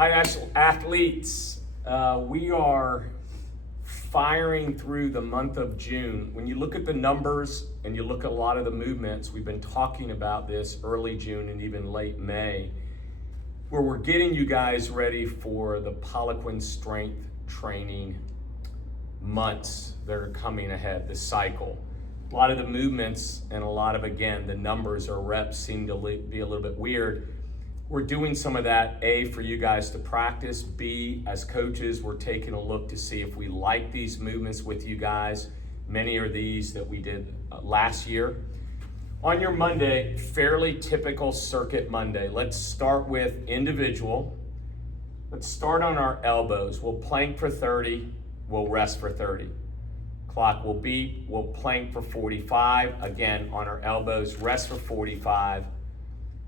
Hi, athletes. We are firing through the month of June. When you look at the numbers and you look at a lot of the movements, we've been talking about this early June and even late May, where we're getting you guys ready for the Poliquin strength training months that are coming ahead, the cycle. A lot of the movements and a lot of, again, the numbers or reps seem to be a little bit weird. We're doing some of that, A, for you guys to practice. B, as coaches, we're taking a look to see if we like these movements with you guys. Many are these that we did last year. On your Monday, fairly typical circuit Monday. Let's start with individual. Let's start on our elbows. We'll plank for 30, we'll rest for 30. Clock will beep, we'll plank for 45. Again, on our elbows, rest for 45.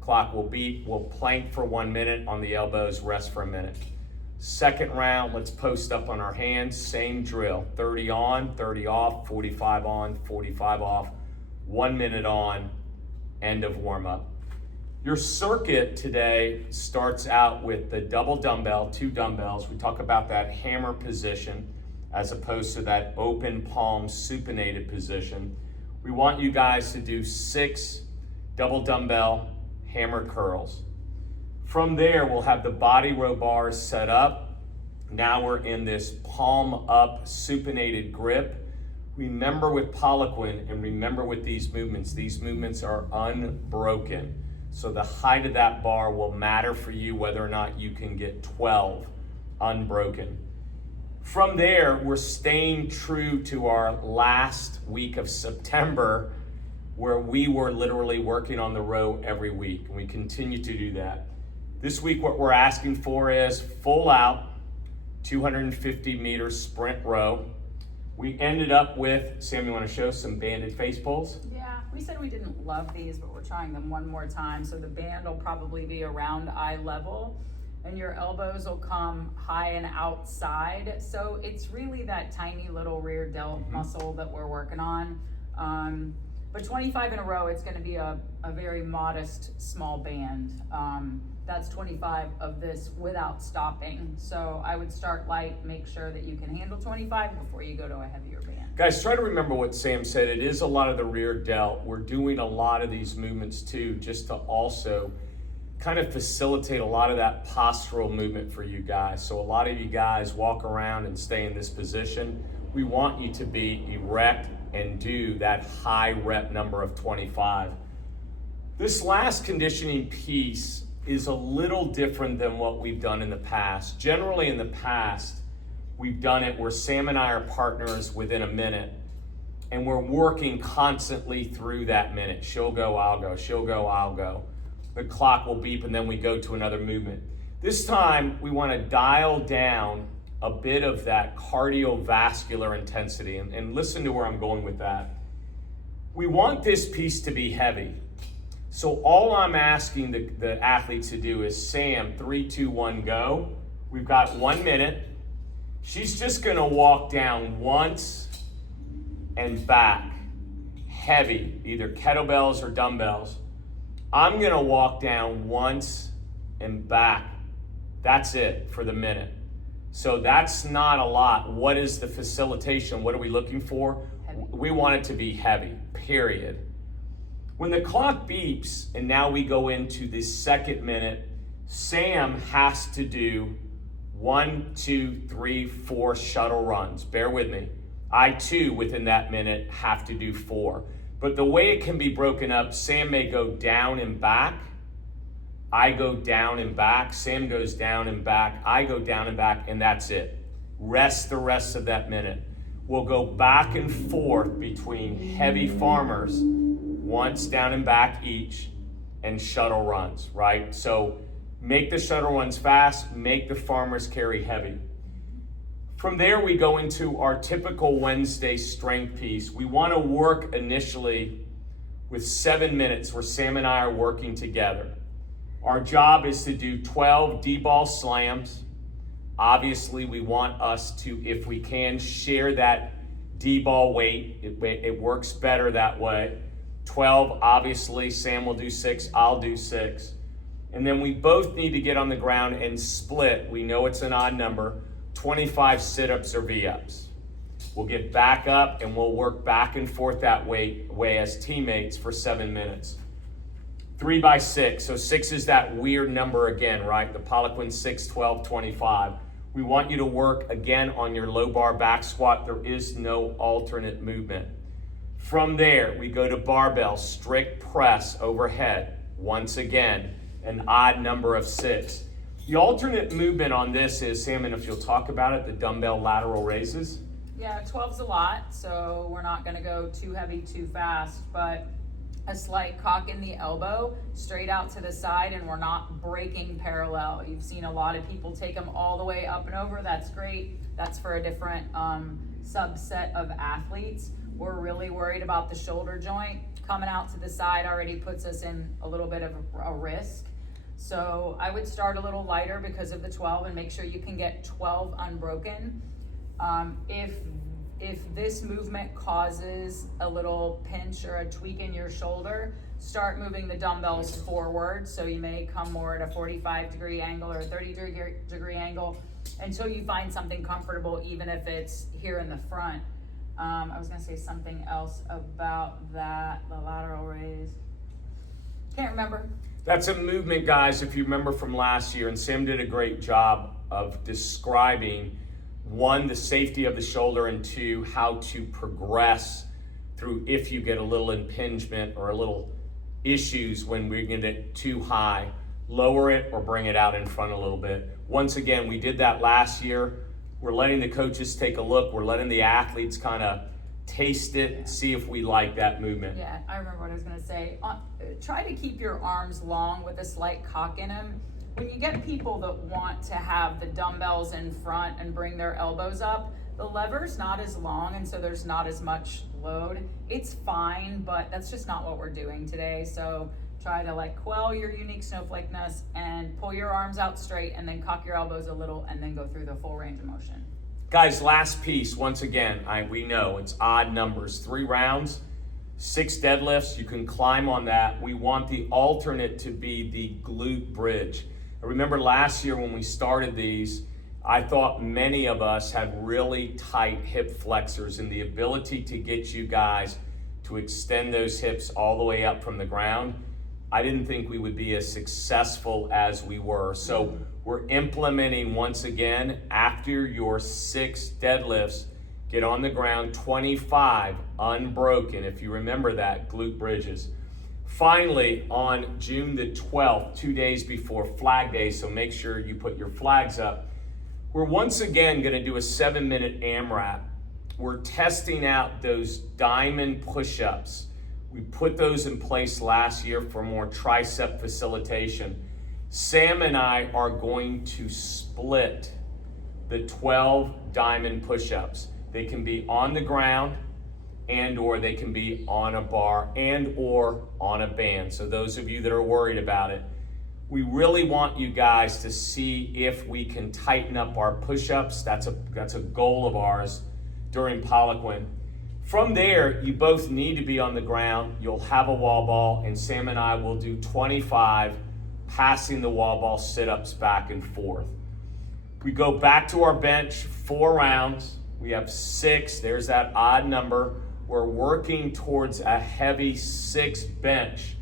Clock will beep, we'll plank for 1 minute on the elbows, rest for a minute. Second round, let's post up on our hands, same drill. 30 on, 30 off, 45 on, 45 off, 1 minute on, end of warm up. Your circuit today starts out with the double dumbbell, 2 dumbbells. We talk about that hammer position as opposed to that open palm supinated position. We want you guys to do 6 double dumbbell hammer curls. From there, we'll have the body row bars set up. Now we're in this palm up supinated grip. Remember with Poliquin and remember with these movements are unbroken. So the height of that bar will matter for you whether or not you can get 12 unbroken. From there, we're staying true to our last week of September, where we were literally working on the row every week, and we continue to do that. This week, what we're asking for is full out 250-meter sprint row. We ended up with, Sam, you want to show some banded face pulls? Yeah, we said we didn't love these, but we're trying them one more time. So the band will probably be around eye level, and your elbows will come high and outside. So it's really that tiny little rear delt muscle that we're working on. But 25 in a row, it's going to be a very modest small band. That's 25 of this without stopping. So I would start light, make sure that you can handle 25 before you go to a heavier band. Guys, try to remember what Sam said. It is a lot of the rear delt. We're doing a lot of these movements too, just to also kind of facilitate a lot of that postural movement for you guys. So a lot of you guys walk around and stay in this position. We want you to be erect and do that high rep number of 25. This last conditioning piece is a little different than what we've done in the past. Generally in the past, we've done it where Sam and I are partners within a minute, and we're working constantly through that minute. She'll go, I'll go, she'll go, I'll go. The clock will beep, and then we go to another movement. This time, we want to dial down a bit of that cardiovascular intensity, and listen to where I'm going with that. We want this piece to be heavy. So all I'm asking the athletes to do is, Sam, 3, 2, 1, go. We've got 1 minute. She's just gonna walk down once and back, heavy, either kettlebells or dumbbells. I'm gonna walk down once and back. That's it for the minute. So that's not a lot. What is the facilitation? What are we looking for? Heavy. We want it to be heavy, period. When the clock beeps and now we go into the second minute, Sam has to do 1, 2, 3, 4 shuttle runs. Bear with me. I too, within that minute, have to do 4. But the way it can be broken up, Sam may go down and back. I go down and back, Sam goes down and back, I go down and back, and that's it. Rest the rest of that minute. We'll go back and forth between heavy farmers, once down and back each, and shuttle runs, right? So make the shuttle runs fast, make the farmers carry heavy. From there, we go into our typical Wednesday strength piece. We want to work initially with 7 minutes where Sam and I are working together. Our job is to do 12 D-ball slams. Obviously, we want us to, if we can, share that D-ball weight. It works better that way. 12, obviously, Sam will do 6, I'll do 6. And then we both need to get on the ground and split. We know it's an odd number, 25 sit-ups or V-ups. We'll get back up and we'll work back and forth that way as teammates for 7 minutes. 3 by 6, so 6 is that weird number again, right? The Poliquin 6, 12, 25. We want you to work again on your low bar back squat. There is no alternate movement. From there, we go to barbell, strict press overhead. Once again, an odd number of 6. The alternate movement on this is, Salmon, if you'll talk about it, the dumbbell lateral raises. Yeah, 12's a lot, so we're not gonna go too heavy too fast, but a slight cock in the elbow, straight out to the side, and we're not breaking parallel. You've seen a lot of people take them all the way up and over. That's great. That's for a different subset of athletes. We're really worried about the shoulder joint. Coming out to the side already puts us in a little bit of a risk. So I would start a little lighter because of the 12 and make sure you can get 12 unbroken. If this movement causes a little pinch or a tweak in your shoulder, start moving the dumbbells forward. So you may come more at a 45-degree angle or a 30-degree angle until you find something comfortable, even if it's here in the front. I was gonna say something else about that, the lateral raise. Can't remember. That's a movement, guys, if you remember from last year, and Sam did a great job of describing, 1, the safety of the shoulder, and 2, how to progress through if you get a little impingement or a little issues when we get it too high. Lower it or bring it out in front a little bit. Once again, we did that last year. We're letting the coaches take a look. We're letting the athletes kind of taste it, see if we like that movement. Yeah, I remember what I was gonna say. Try to keep your arms long with a slight cock in them. When you get people that want to have the dumbbells in front and bring their elbows up, the lever's not as long, and so there's not as much load. It's fine, but that's just not what we're doing today. So try to quell your unique snowflakeness and pull your arms out straight and then cock your elbows a little and then go through the full range of motion. Guys, last piece, once again, we know it's odd numbers. 3 rounds, 6 deadlifts, you can climb on that. We want the alternate to be the glute bridge. I remember last year when we started these, I thought many of us had really tight hip flexors, and the ability to get you guys to extend those hips all the way up from the ground, I didn't think we would be as successful as we were. So we're implementing, once again, after your 6 deadlifts, get on the ground, 25 unbroken, if you remember that, glute bridges. Finally, on June the 12th, 2 days before Flag Day, so make sure you put your flags up, we're once again gonna do a 7-minute AMRAP. We're testing out those diamond push-ups. We put those in place last year for more tricep facilitation. Sam and I are going to split the 12 diamond push-ups. They can be on the ground and or they can be on a bar and or on a band. So those of you that are worried about it, we really want you guys to see if we can tighten up our push-ups. That's a goal of ours during Poliquin. From there, you both need to be on the ground. You'll have a wall ball, and Sam and I will do 25 passing the wall ball sit-ups back and forth. We go back to our bench, 4 rounds. We have 6, there's that odd number. We're working towards a heavy 6 bench.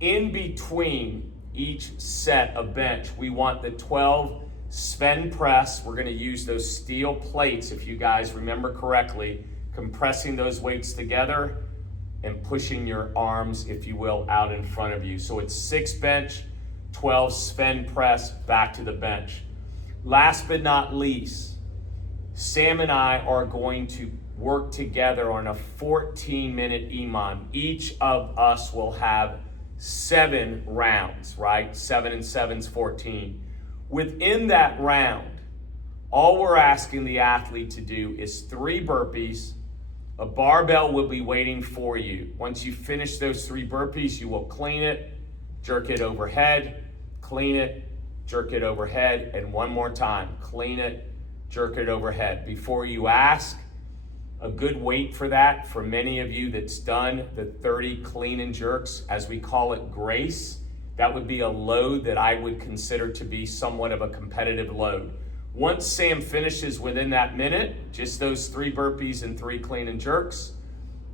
In between each set of bench, we want the 12 Sven press. We're gonna use those steel plates, if you guys remember correctly, compressing those weights together and pushing your arms, if you will, out in front of you. So it's 6 bench, 12 Sven press, back to the bench. Last but not least, Sam and I are going to work together on a 14-minute EMOM. Each of us will have 7 rounds, right? 7 and 7's 14. Within that round, all we're asking the athlete to do is 3 burpees. A barbell will be waiting for you. Once you finish those 3 burpees, you will clean it, jerk it overhead, clean it, jerk it overhead, and one more time, clean it, jerk it overhead. Before you ask, a good weight for that, for many of you that's done the 30 clean and jerks, as we call it, grace, That would be a load that I would consider to be somewhat of a competitive load. Once Sam finishes within that minute, just those 3 burpees and 3 clean and jerks,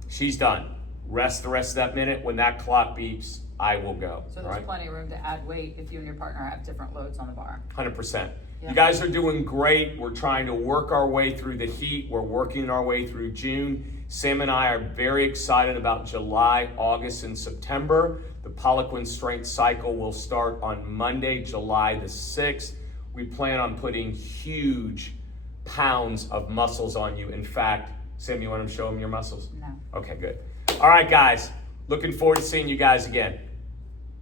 she's done. Rest the rest of that minute. When that clock beeps, I will go. So there's plenty of room to add weight if you and your partner have different loads on the bar. 100%. Yeah. You guys are doing great. We're trying to work our way through the heat. We're working our way through June. Sam and I are very excited about July, August, and September. The Poliquin Strength Cycle will start on Monday, July the 6th. We plan on putting huge pounds of muscles on you. In fact, Sam, you want to show them your muscles? No. Okay, good. All right, guys. Looking forward to seeing you guys again.